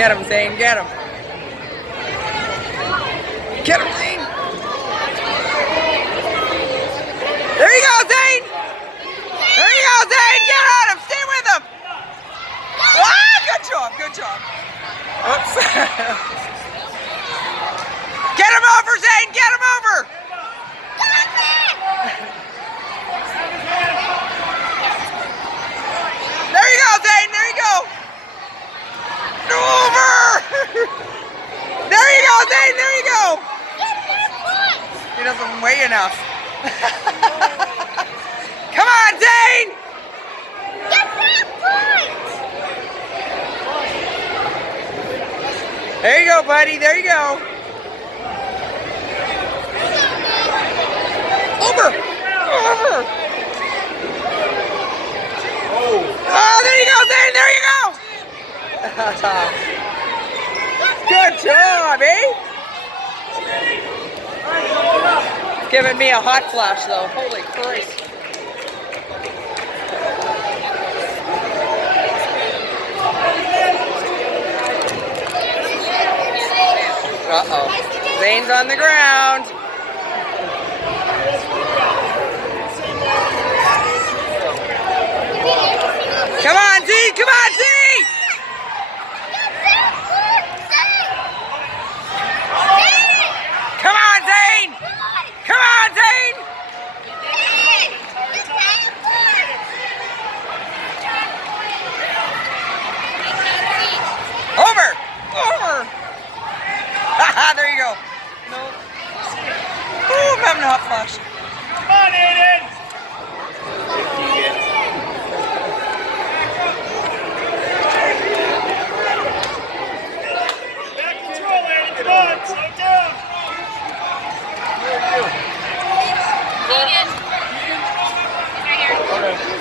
Get him, Zane, get him. Get him, Zane. There you go, Zane. There you go, Zane. Get on him. Stay with him. Ah, good job, good job. Oops. Get him over, Zane. Get him over. There you go, Zane. There you go. Over. There you go, Zane. There you go. He doesn't weigh enough. Come on, Zane. Get that point. There you go, buddy. There you go. Over. Over. Oh, there you go, Zane. There you go. Good job, eh? It's giving me a hot flash, though. Holy Christ. Uh-oh. Zane's on the ground. Come on, Z! Come on, Z! Come on, Zane! Come on, Zane! Over! Over! Haha, there you go. No. Ooh, I'm having a hot flash. Come on, Aiden! Back control, Aiden. Come on, slow down.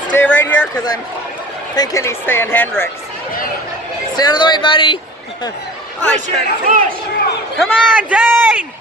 Stay right here because I'm thinking he's saying Hendricks. Stay out of the way, buddy. Push it, push! Come on, Dane!